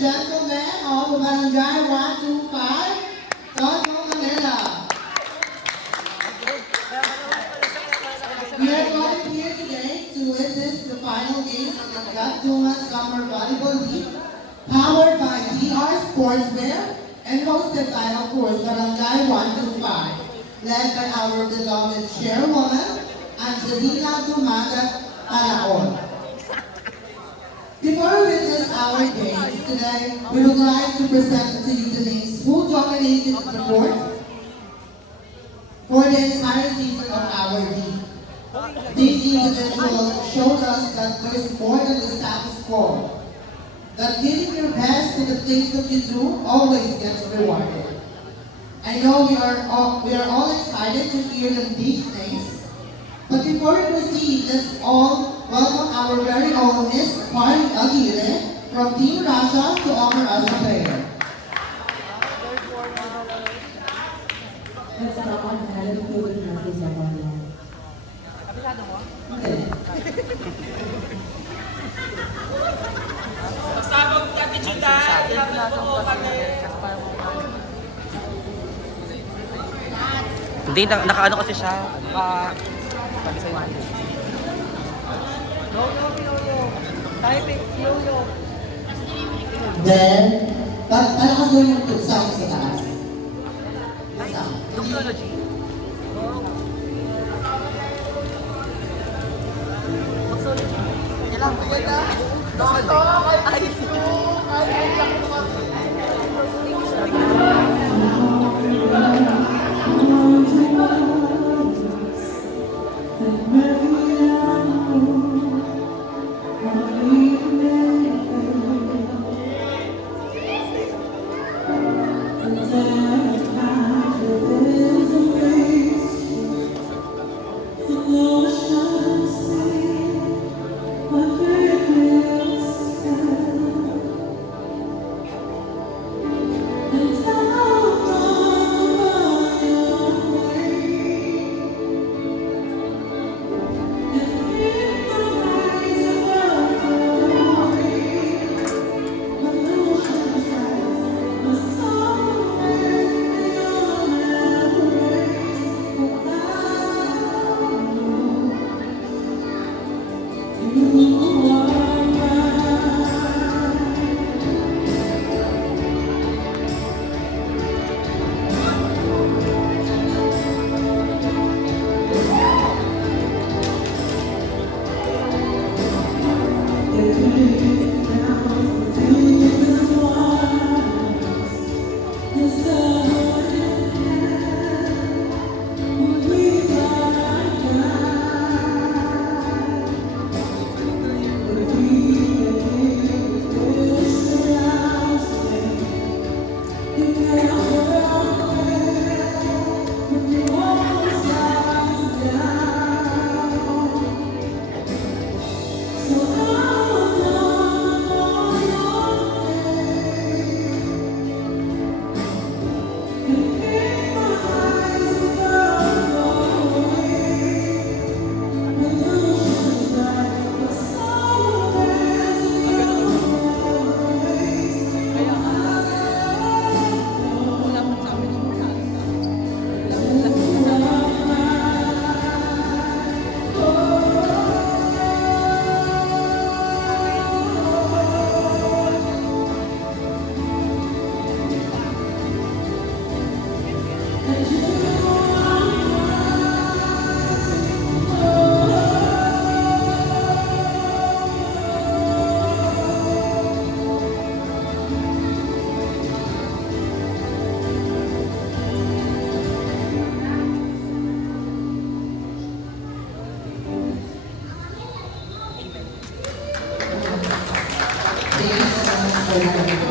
gentlemen of Barangay 125, Tondo, Manila. We are gathered here today to witness the final games of the Gatduma Summer Volleyball League, powered by DR Sportswear and hosted by, of course, Barangay 125, led by our beloved chairwoman, Angelina Dumagat Paraon. Before we witness our games today, we would like to present to you the names who dominated the court for the entire season of our league. These individuals showed us that there is more than the status quo, that giving your best to the things that you do always gets rewarded. I know we are all excited to hear these things, but before we proceed, let's all welcome our very own Miss Mari Aguirre from Team Russia to offer us a prayer. Let's start on Alan Philip natin sa mga. Kabisado mo? Okay. Pasabog natin Juda! Ilapit mo kami! Hindi, nakaano kasi siya. Sabi sa'yo na. No. Typing, yo. Then, palakas mo yung sound sa taas. Sound. Technology. Ilang mo yun ah? Thank you so much for